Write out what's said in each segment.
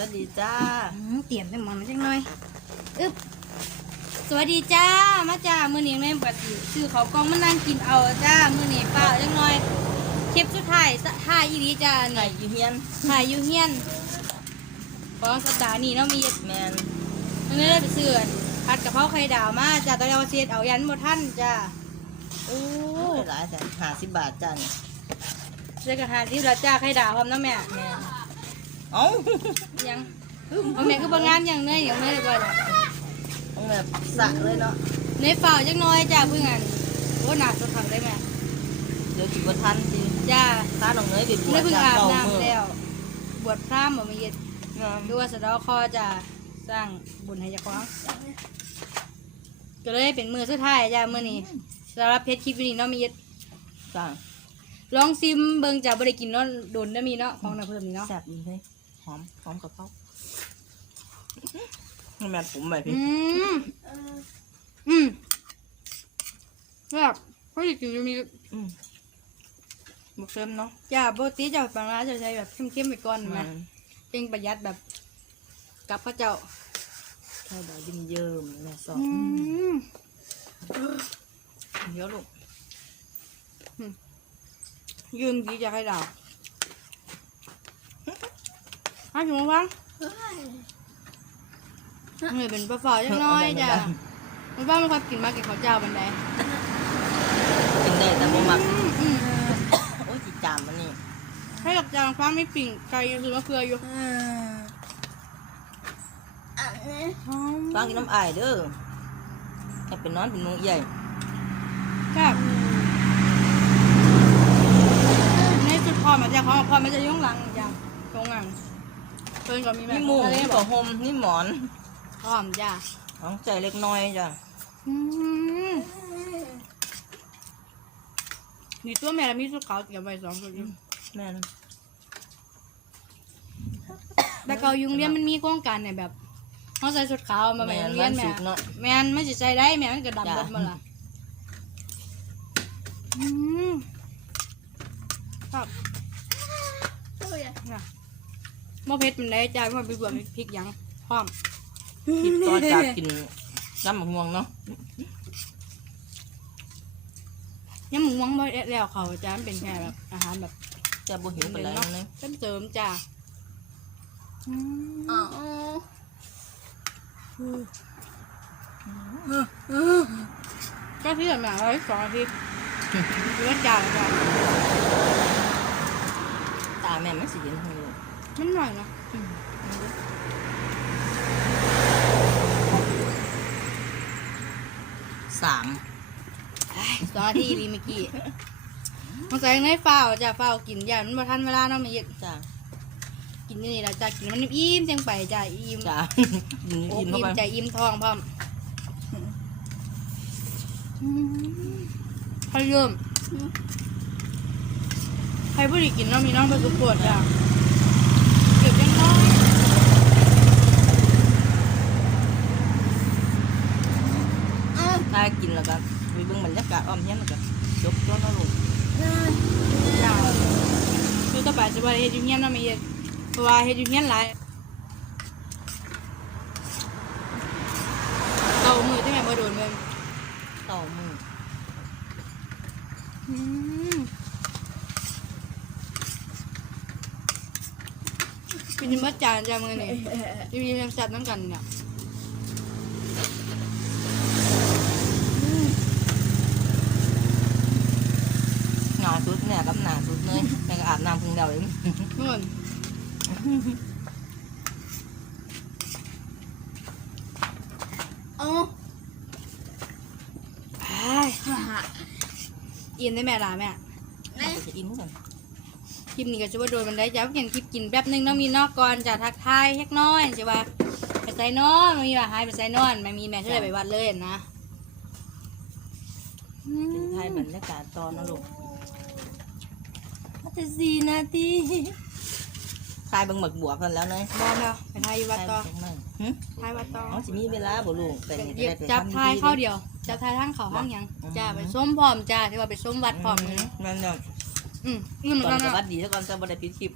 วัสดีจ้าอืมเตรียมแต่หมอนมาจังหน่อยอึบสวัสดีจ้า มาจ้า มื้อนี้แม่ปกติซื้อเขาวกล้องมานั่งกินเอาจ้า มื้อนี้ป้าจังหน่อยคลิปสุดท้ายสะท้ายอีหลีจ้าไก่นี่ยูเฮียนถ่ายอยู่เฮียนของสัปดาห์นี้เนาะมี แมนมื้อนี้ได้ไปซื้ออันผัดกะเพราไข่ดาวมาจ้าตอนเราเสียดเอายันบ่ทันจ้าโอ้โอ้ยหลายแต่ห้าสิบบาทจ้าเนี่ยเสื้อกระหาที่เราจ้าไข่ดาวพร้อมเนาะแม่ แมน เอ้ายังเอาแม่คือบ่งามอย่างเนยอย่างเนยเลยบ่ล่ะต้องแบบสะเลยเนาะในเฝ้าจังน้อยจ้าเพิ่งอันโอ้หนักสุดขังได้แม่เดี๋ยวกินบ่ทันสิจ้าตาหนองเนยไปบวได้ชเพิ่งจากอาบเก่ามือน้ำแล้ว บวชพราหมณ์บ่มีเย็ดงามดูว่าสะเดอคอจะสร้างบุญให้เจ้าของก็เลยเป็นมือสุดท้ายจ้ามื้อนี้สำหรับเพชรคลิปนี้เนาะมีเย็ดจ้าลองซิมเบิ่งจ้าบ่ได้กินเนาะโดนได้อมีเนาะของน้าเพิ่มนี่เนาะแซ่บดีเลยห อมหอมกับเขานี่แม่ผมแบบพี่อืมอืมแบบพอดีกินจะมีอืมบุกเส้มเนาะจ้าปกติเจ้าปลาร้าจะใช้แบบเข้มๆไปก่อนแมนะนเป็นประหยัดแบบกับพระเจ้าแค่ดาวยิ้มเยิ้มแม่สออืบมเดี๋ยวลูกยืมดีจะให้ดาว ฮะถึงมาฟังเฮ้ยเป็นปลาฝาจังน้อยจ้ะมันบ้าไม่ค่อยกินมากกินข้าวเจ้าบันไดกินได้แต่บ่มักอืมอืมโอ้ยจิจามมันนี่ให้ดอกจางฟ้าไม่ปิ่งไก่หรือมะเขืออยู่หอมฟังกินน้ำอายเด้อให้เป็นนอนเป็นมือใหญ่ครับในจุดพอมาจากพอพอมันจะยุ่งหลังอย่างตรงหลัง เพิ่นก็มีแม่นี่มุ้งอะไรนี่บผ้าอกห่มนี่หมอนพร้อมจ้ะของใจเล็กน้อยจ้ะอืมนี่ตัวแม่แล้วมีสุดขาวเก็บไว้สองตัวอยู่แม่นแต่เกายุงเรียนมันมีโครงการเนี่ยแบบเขาใส่สุดขาวมาแม่โรงเรียนแม่สุกเนาะแม่นไม่สิใส่ได้แม่มันก็ดำจ้ะเบิดมาละอืมครับน่ะ มะเพ็ดมันได้จ้าเพราะไปบวกพริกหยังพร้อมคิดต่อจากกินน้ำมะม่วงเนาะยังหมูหวังบ่ได้แล้วเขาจ้ามันเป็นแค่แบบอาหารแบบจะบ่หิวปานใดนั่นเลยเติมเติมจ้าอืมก็ที่แบบอะไรสองอาทิตย์เลือดจางจ้าตาแม่มันสิเห็นให้ลูก มันหน่อยนะสามสองนาทีดีเมื่อกี้มันใส่ในเฝ้าวจ้าเฝ้าวกินอย่ามันบ่ทันเวลาเนาะมันเย็ดจ้ะกินนี่แหละจ้ากินมันอิ่มจังไปจ้าอิ่มจ้ะกินโอ้กินเข้าอิ่มไปใจอิ่มท้องพร้อมใครเริ่มใครผู้ดีกินเนาะมีน้องไปสุกปวดจ้าเก็บยังน้อย ถ้ากินแล้วก็ไป เบิ่งบรรยากาศอ้อมเฮียนแล้วก็จบจนแล้วลูกจ้าคือต่อไปจะว่าเฮ็ดอยู่เฮียนเนาะมีเย็ดเพราะว่าเฮ็ดอยู่เฮียนหลายเอามือที่แม่มาโดนเบิ่งต่อมืออืมเป็นยังบัดจานจ้ามือนี่อยู่ยังยังสัตว์น้ำกันเนี่ยหนาสุดเนี่ยกับหนาสุดเลยแม่ก็อาบน้ำเพิ่งเดียวเองนู่นอ้ายอินได้แม่ล่ะแม่จะอิ่มก่อนคลิปนี้ก็จะว่าโดนมันได้จ้าเพียงคลิปกินแป๊บหนึงเน้องมีนอกก่อนจะทักทายเล็กน้อยจะว่าไปใส่นอนไม่มีว่าหายไปใส่นอนไม่มีแม่ช่วยไปวัดเลยนะอืมถึงท้ายบรรยากาศตอนนะลูกมัน จะสี่นาทีทายเบิ่งหมึกบวกกันแล้วเนยบอลแล้วไปทายวัต่อทายเบิ่งหน่อทายวัดต่ออ๋อสิมีเวลาบ่ลูกแต่นี่เดี๋ยวจับทายเข้าเดียว จับทายทั้งเขาทั้งหยังจ้าไปส้มพร้อมจ้าที่ว่าไปส้มวัดพร้อมอืเลยแม่นเนาะอืมอืมก่อนจะวัดดีซะก่อนจะบ่ได้ปิดคลิป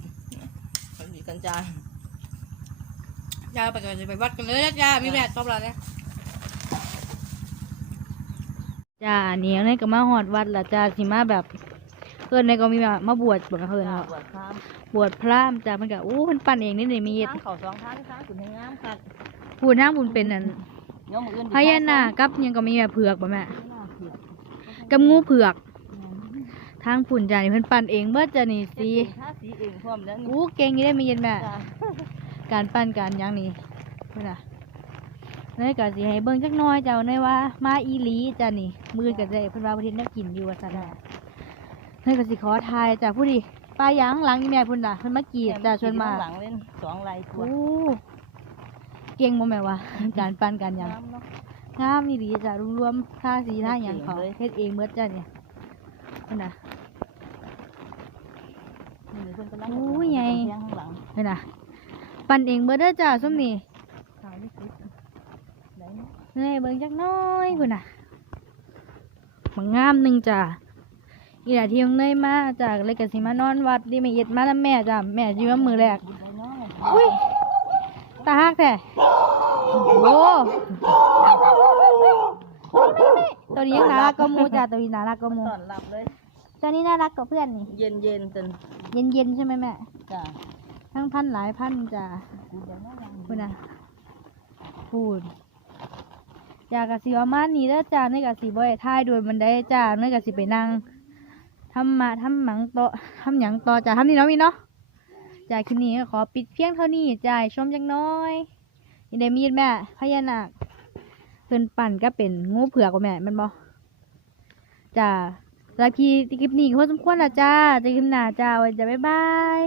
สวัสดีกันจ้าจ้าไปกันจะไปวัดกันเลยจ้ามีแบบตอบเราเนี่ยจ้าเนี้ยนี่ก็มาหอดวัดละจ้าสิมาแบบ อนในก็มีมามาบวชบวชกับเพื่อนจ้าเนาะบวชพรามบวชพระมจ้ามันก็อู้มันปั่นเองนี่นี่มีทางเขาสองทางทางขุนให้งามคักพูดทางบุญเป็นนั่นเดี๋ยวมื้ออื่นพญานาคกับหยังก็มีแบบเผือกบ่แม่พญานาคเผือกกับงูเผือกทางฝุ่นจ้านี่เพิ่นปั่นเองเบิดจ้านี่สีสิทาสีเองพร้อมแล้วนี่อู้เก่งอยี่ได้มีเย็นแม่จ้าการปั้นการหยังนี่เพิ่นน่ะเนยก็สิให้เบิ่งจักหน่อยเจ้าเนยว่ามาอีหลีจ้ะนี่ มือก็จะเพิ่นว่าประเทศแนวกินอยู่ว่าซั่นน่ะ เนยก็สิขอทายจ้ะผู้ดีปลาหยังหลังอีแม่พุ่นน่ะเพิ่นมากรีดจ้ะชวนมาหลังเล่นสองลายตัวโอ้เก่งบ่แม่ว่าการปั้นการหยังงามเนาะงามนี่ดีจ้ะรวมๆท่าสีท่าหยังเขาเฮ็ดเองเลยเฮ็ดเองเบิดจ้ะเนี่ยเพิ่นน่ะ นี่เพิ่นกำลังโอ้ยใหญ่เสียงข้างหลังเพิ่นน่ะ ปั้นเองเบิดเด้อจ้ะซุมนี่ถ่ายไม่ติดไหนเนาะเฮ้ยเบิ่งจักหน้อยพุ่นน่ะบางงามหนึ่งจ้ะ อีหลาที่ยังเนยมาจากเลยกสิมานอนวัดดิไม่เอ็ดมาแล้วแม่จ้ะแม่ยืมมือแรกกินไปเนาะอุ้ยตาฮักแท้โอ้ตัวนี้ยังน่ารักก็มูจ้ะตัวนี้น่ารักก็มูต้อนรับเลยตัวนี้น่ารักกว่าเพื่อนนี่เย็นเย็นจนเย็นเย็นๆใช่ไหมแม่จ้าทั้งพันหลายพันจ้ะกูเดี๋ยวนะยังพูดนะพูดจ้ากะสิประมาณนี้แล้วจ้าในกะสิบ่ได้ท่ายโดยมันได้จ้าในกะสิไปนั่ง ทำมาทำหมังโตอทำหยังต่อจ้าทำนี่เนาะมีเนาะจ้าคลิปนี้ก็ขอปิดเพียงเท่านี้จ่ายชมจังน้อยยินดีมีดแม่พญานาคเพิ่นปั่นก็เป็นงูเผือกว่าแม่มันบ่จ้าแล้วคลิปนี้ก็สมควรละจ้าจะคลิปหน้าจ้าไว้จะบ๊ายบาย